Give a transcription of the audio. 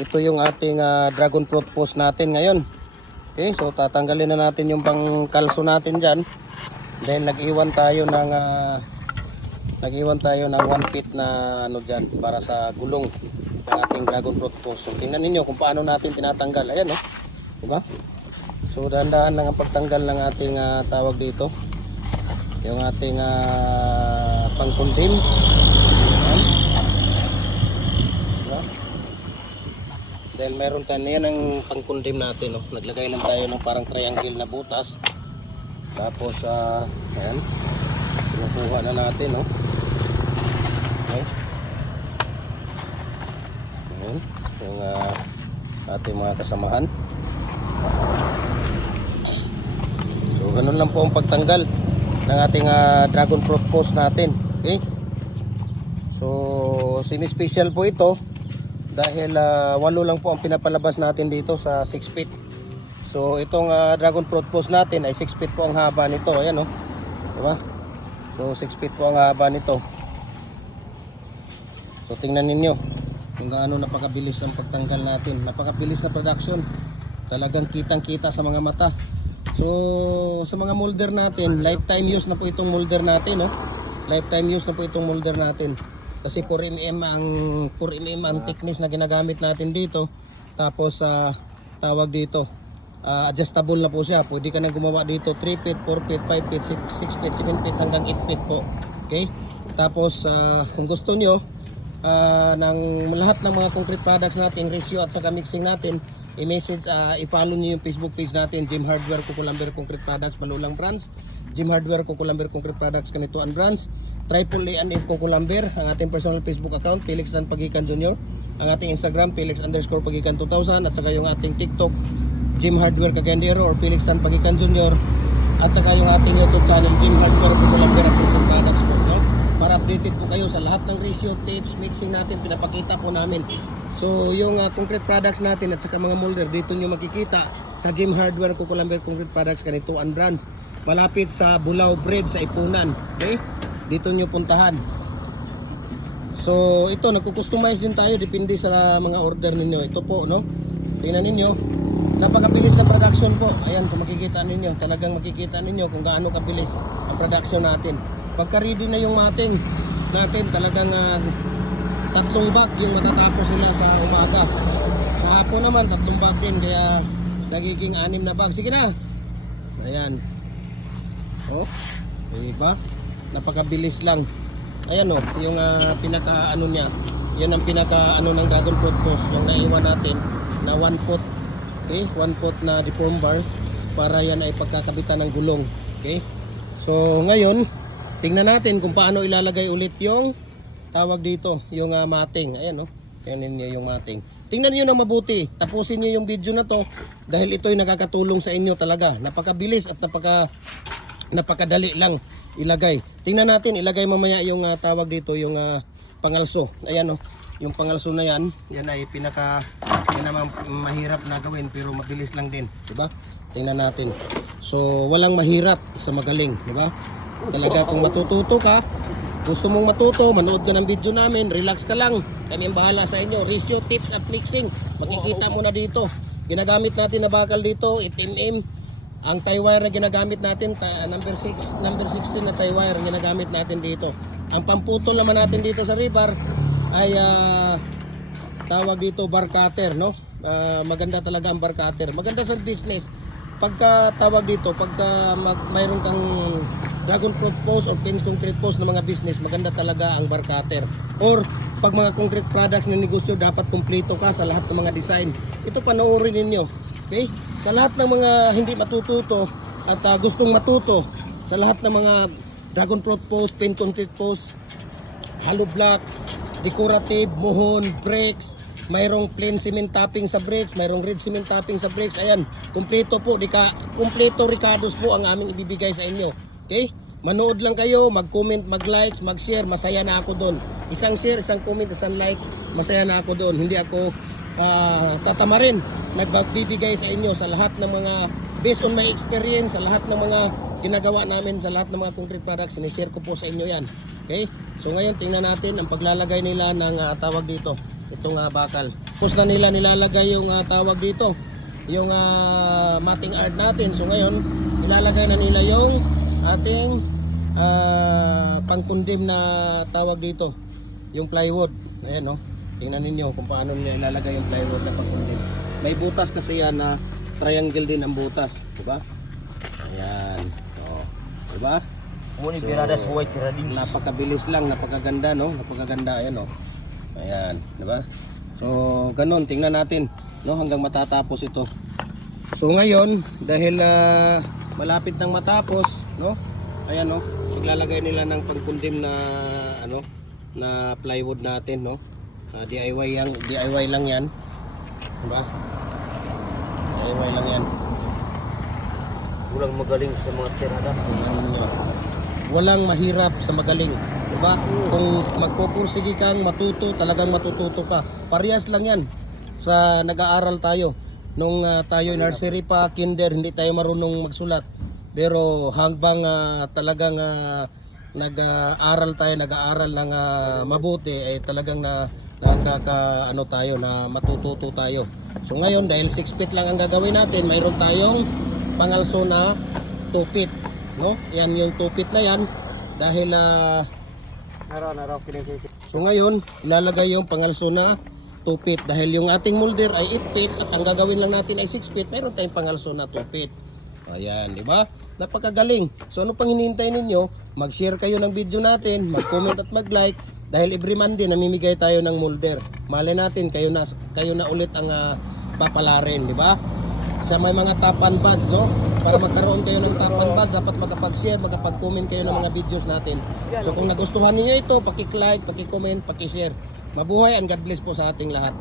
ito yung ating dragon fruit post natin ngayon. Okay, so tatanggalin na natin yung pangkalso natin dyan. Dahil nag-iwan tayo ng 1 feet na ano dyan para sa gulong ng ating dragon fruit post. So tingnan ninyo kung paano natin tinatanggal. Ayan, oh, diba? So dahan-dahan lang ang pagtanggal ng ating tawag dito, yung ating pangkuntim. Ayan, diba? Dahil meron tayo yan ang pangkundim natin, oh. Naglagay lang tayo ng parang triangle na butas. Tapos ayan, pinukuha na natin, oh. Okay. Ayan, yung ating mga kasamahan. So ganun lang po ang pagtanggal ng ating dragon fruit post natin. Okay, so semi-special po ito dahil 8 lang po ang pinapalabas natin dito sa 6 feet. So itong dragon fruit post natin ay 6 feet po ang haba nito. Ayan, oh, diba? So 6 feet po ang haba nito. So tingnan ninyo kung gaano napakabilis ang pagtanggal natin. Napakabilis na production. Talagang kitang kita sa mga mata. So sa mga molder natin, lifetime use na po itong molder natin, no? Lifetime use na po itong molder natin. Kasi 4mm ang thickness na ginagamit natin dito. Tapos tawag dito, adjustable na po siya. Pwede ka na gumawa dito 3 feet, 4 feet, 5 feet, 6 feet, 7 feet hanggang 8 feet po. Okay? Tapos kung gusto nyo ng lahat ng mga concrete products natin, ratio at saka mixing natin, i-message, i-follow nyo yung Facebook page natin, Jim Hardware Cucumber Concrete Products Manulang Branch, Jim Hardware Cucumber Concrete Products Kanituan Branch, Triple A and F Cucumber, ang ating personal Facebook account, Felix Dan Pagikan Jr., ang ating Instagram, Felix_Pagikan 2000, at saka yung ating TikTok, Jim Hardware Cagandero or Felix Dan Pagikan Jr., at saka yung ating YouTube channel, Jim Hardware Cucumber Concrete Products po, no? Para updated po kayo sa lahat ng ratio, tips, mixing natin, pinapakita po namin. So yung concrete products natin at saka mga molder, dito nyo makikita sa Jim Hardware Cucumber Concrete Products Kanituan Branch, malapit sa Bulao Bridge sa Ipunan. Okay? Dito nyo puntahan. So ito, nagkukustomize din tayo, depende sa mga order ninyo. Ito po, no? Tingnan ninyo, napakabilis na production po. Ayan, kung makikita ninyo, talagang makikita ninyo kung gaano kabilis ang production natin. Pagka ready na yung mating natin, talagang 3 bag yung matatapos nila sa umaga. Sa hapon naman 3 bag din, kaya nagiging 6 na bag. Sige na. Ayan. Oh, diba? Napakabilis lang. Ayan, oh, yung pinaka ano niya. Yan ang pinaka ano ng dragon fruit post, yung naiwan natin na 1 foot. Okay, 1 foot na deform bar para yan ay pagkakabitan ng gulong. Okay? So ngayon, tingnan natin kung paano ilalagay ulit yung tawag dito, yung mating. Ayan, no? Tingnan niyo yung mating. Tingnan niyo na mabuti. Tapusin niyo yung video na to dahil ito'y nakakatulong sa inyo talaga. Napakabilis at napakadali lang ilagay. Tingnan natin, ilagay mamaya yung tawag dito, yung pangalso. Ayan, no? Yung pangalso na yan, yan ay yan naman mahirap na gawin pero mabilis lang din, diba? Tingnan natin. So walang mahirap sa magaling, diba? Talaga kung matututo ka, gusto mong matuto, manood ka ng video namin, relax ka lang. Kami ang bahala sa inyo. Ratio, tips at mixing, makikita mo na dito. Ginagamit natin na bakal dito, 8mm. Ang tie wire na ginagamit natin, number 16 na tie wire ginagamit natin dito. Ang pamputol naman natin dito sa rebar ay tawag dito bar cutter, no? Maganda talaga ang bar cutter. Maganda sa business. Pagka tawag dito, pagka mayroon kang dragon fruit post or pins concrete post na mga business, maganda talaga ang bar cutter. Or pag mga concrete products na negosyo, dapat kumpleto ka sa lahat ng mga design. Ito panoorin ninyo. Okay? Sa lahat ng mga hindi matututo at gustong matuto sa lahat ng mga dragon fruit post, pin concrete post, hollow blocks, decorative, mohon, bricks, mayroong plain cement topping sa bricks, mayroong red cement topping sa bricks. Ayan, kumpleto po, kumpleto ricados po ang aming ibibigay sa inyo. Okay? Manood lang kayo, mag-comment, mag-likes, mag-share, masaya na ako doon. Isang share, isang comment, isang like, masaya na ako doon. Hindi ako tatamarin. Nagbibigay sa inyo sa lahat ng mga, based on my experience, sa lahat ng mga ginagawa namin, sa lahat ng mga concrete products, sinishare ko po sa inyo yan. Okay? So ngayon, tingnan natin ang paglalagay nila ng tawag dito, itong bakal. Tapos na nila nilalagay yung tawag dito, yung matting art natin. So ngayon, nilalagay na nila yung ating pangkundim na tawag dito, yung plywood. Ayan, no? Tingnan ninyo kung paano nila ilalagay yung plywood na pangkundim. May butas kasi yan na triangle din ang butas, diba? Ayan. So, diba? Muni biradas white rading. Napakabilis lang, napakaganda, no? Napakaganda, ayan, no? Ayan, diba? So, ganun, tingnan natin, no? Hanggang matatapos ito. So, ngayon, dahil malapit nang matapos, no? Ayan, no? Maglalagay nila ng pangkundim na, ano, na plywood natin, no? DIY lang yan. Diba? DIY lang yan. Kulang magaling sa mga tirada. Tingnan ninyo. Walang mahirap sa magaling, 'di ba? Kung magpupursige kang matuto, talagang matututo ka. Parehas lang 'yan sa nag-aaral tayo. Nung tayo nursery pa, kinder, hindi tayo marunong magsulat. Pero hanggang talagang nag-aaral tayo, nag-aaral ng mabuti ay talagang ano tayo na matututo tayo. So ngayon dahil 6 feet lang ang gagawin natin, mayroon tayong pangalso na 2 feet. No? Yan yung 2 feet na yan dahil so ngayon ilalagay yung pangalso na 2 feet dahil yung ating molder ay 8 feet at ang gagawin lang natin ay 6 feet. Mayroon tayong pangalso na 2 feet. Ayan, di ba? Napakagaling. So ano pang hinihintay ninyo? Mag-share kayo ng video natin, mag-comment at mag-like dahil every Monday namimigay tayo ng molder. Malay natin kayo na ulit ang papalarin, di ba? Sa may mga top and buds, no? Para magkaroon kayo ng top and buds, dapat makapag-share, makapag-comment kayo ng mga videos natin. So kung nagustuhan niyo ito, paki-like, paki-comment, paki-share. Mabuhay and God bless po sa ating lahat.